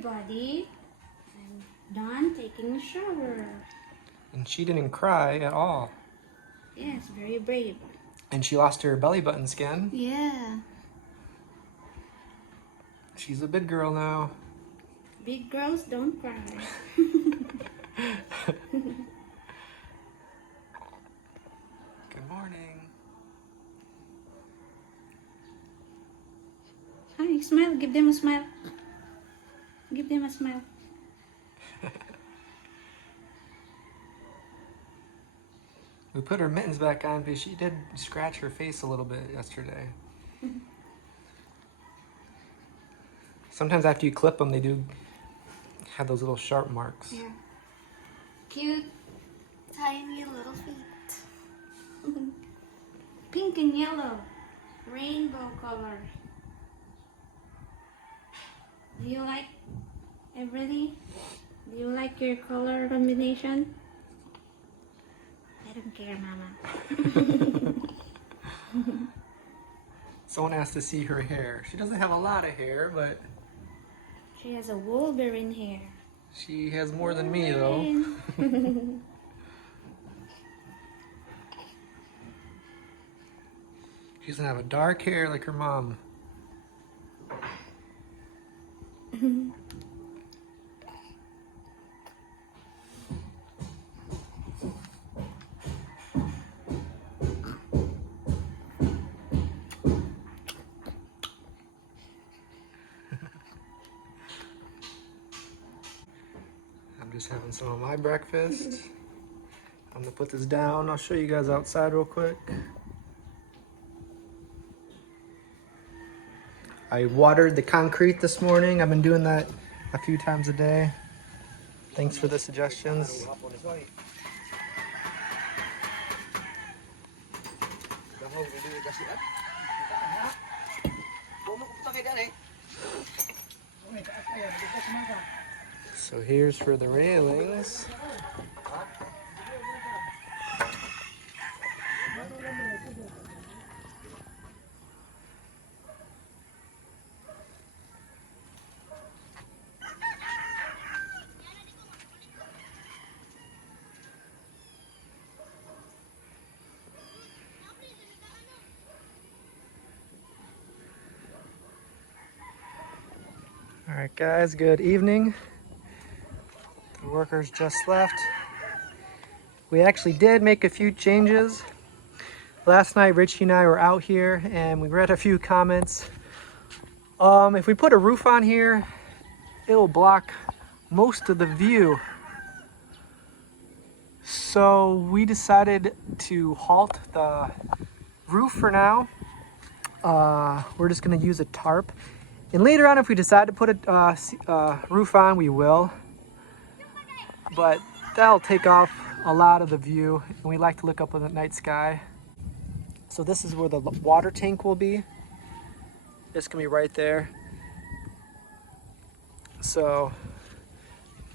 everybody. I'm done taking a shower. And she didn't cry at all. Yes, very brave. And she lost her belly button skin. Yeah. She's a big girl now. Big girls don't cry. Good morning. Hi, smile. Give them a smile. Give them a smile. We put her mittens back on because she did scratch her face a little bit yesterday. Sometimes after you clip them, they do have those little sharp marks. Yeah. Cute, tiny little feet. Pink and yellow. Rainbow color. Do you like everything? Do you like your color combination? I don't care, Mama. Someone asked to see her hair. She doesn't have a lot of hair, but She has a Wolverine hair. she has more than me, though. She doesn't have a dark hair like her mom. I'm just having some of my breakfast. I'm gonna put this down. I'll show you guys outside real quick. I watered the concrete this morning. I've been doing that a few times a day. Thanks for the suggestions. So here's for the railings. All right, guys, good evening. The workers just left. We actually did make a few changes. Last night, Richie and I were out here and we read a few comments. If we put a roof on here, it'll block most of the view. So we decided to halt the roof for now. We're just gonna use a tarp. And later on, if we decide to put a roof on, we will. But that'll take off a lot of the view, and we like to look up at the night sky. So this is where the water tank will be. It's gonna be right there. So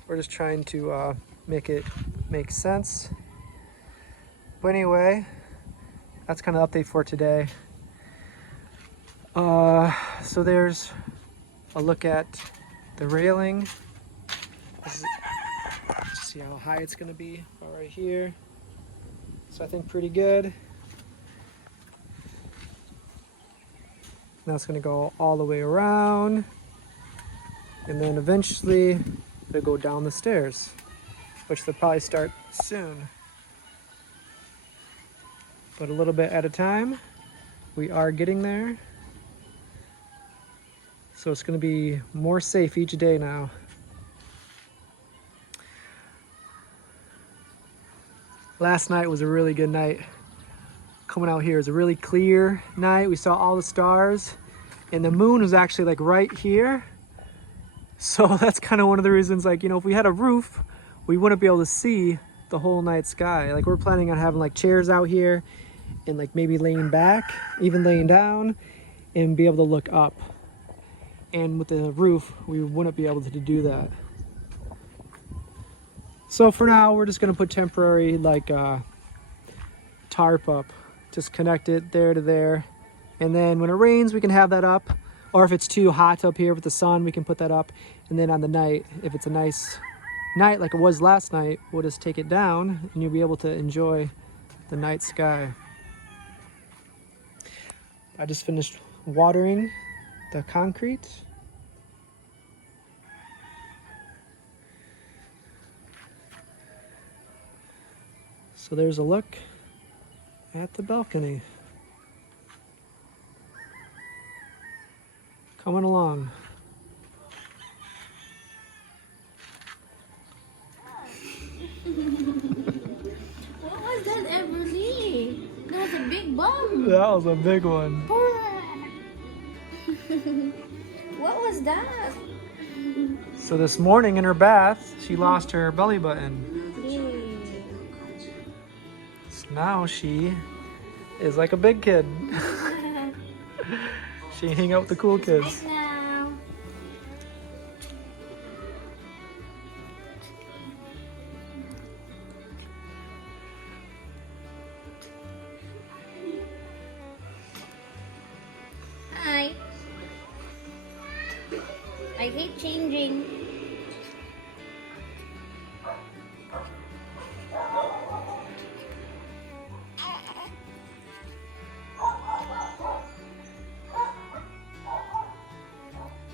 we're just trying to make it make sense. But anyway, that's kind of the update for today. So there's a look at the railing. See how high it's gonna be right here. So I think pretty good. Now it's gonna go all the way around. And then eventually they'll go down the stairs, which they'll probably start soon. But a little bit at a time. We are getting there. So it's going to be more safe each day now. Last night was a really good night. Coming out here, it was a really clear night. We saw all the stars and the moon was actually like right here. So that's kind of one of the reasons, like, you know, if we had a roof, we wouldn't be able to see the whole night sky. Like, we're planning on having like chairs out here and like maybe laying back, even laying down, and be able to look up. And with the roof, we wouldn't be able to do that. So for now, we're just gonna put temporary like tarp up. Just connect it there to there. And then when it rains, we can have that up. Or if it's too hot up here with the sun, we can put that up. And then on the night, if it's a nice night like it was last night, we'll just take it down and you'll be able to enjoy the night sky. I just finished watering the concrete. So there's a look at the balcony. Coming along. What was that, Everly? That was a big bomb. That was a big one. What was that? So this morning in her bath, she lost her belly button. So now she is like a big kid. She hang out with the cool kids. Right now. Hi. I hate changing.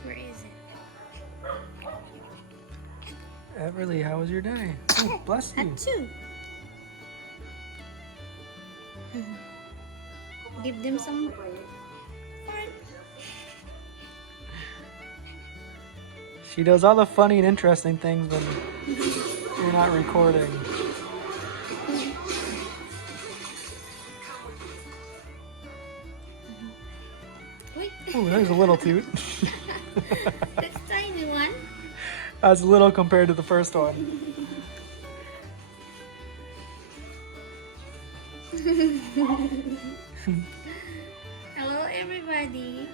Where is it? Everly, how was your day? Oh, bless you. Achoo. Give them some fun. She does all the funny and interesting things when we're not recording. Wait. Oh, there's a little toot. That's tiny one. That's little compared to the first one. Hello, everybody.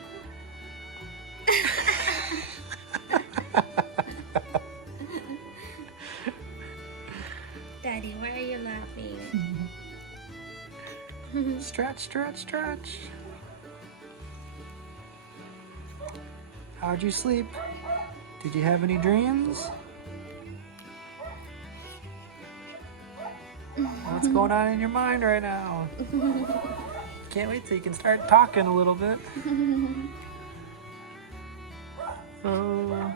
Daddy, why are you laughing? Stretch, stretch, stretch. How'd you sleep? Did you have any dreams? What's going on in your mind right now? Can't wait till you can start talking a little bit. Oh.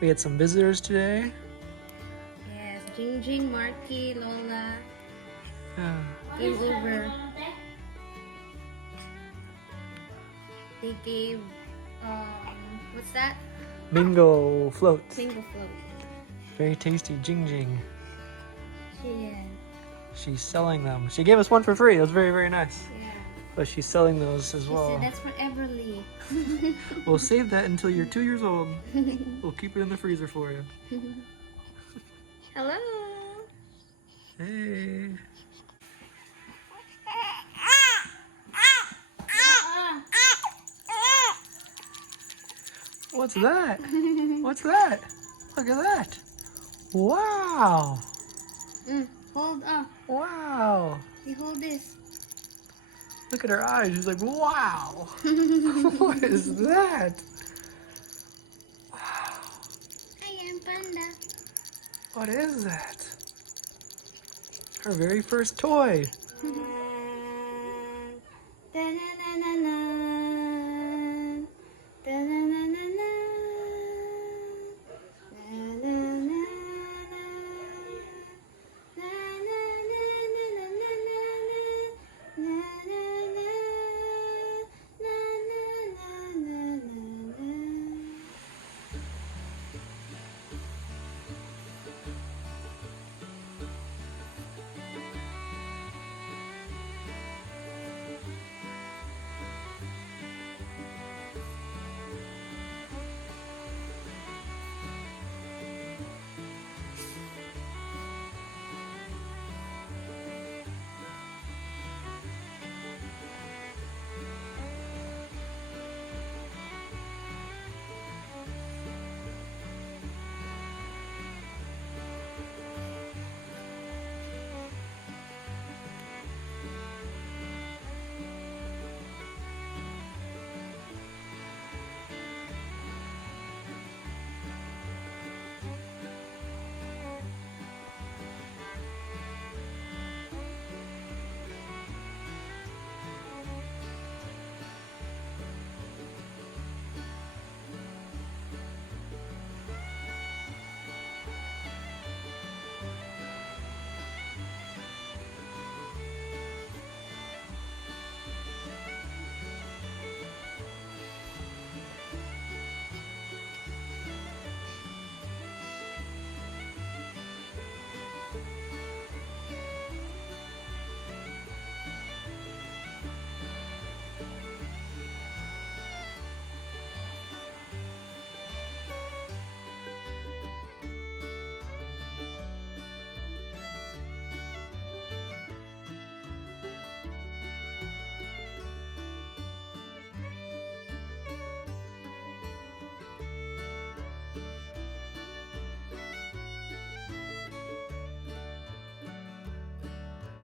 We had some visitors today. Yes, Jingjing, Marky, Lola came over. They gave, what's that? Bingo floats. Bingo float. Very tasty, Jing Jing. Yeah. She's selling them. She gave us one for free. It was very, very nice. Yeah. But she's selling those as She well. said that's for Everly. We'll save that until you're 2 years old. We'll keep it in the freezer for you. Hello. Hey. What's that? What's that? Look at that. Wow. Hold up. Wow. You hold this. Look at her eyes. She's like, wow. What is that? Wow. I am Panda. What is that? Her very first toy.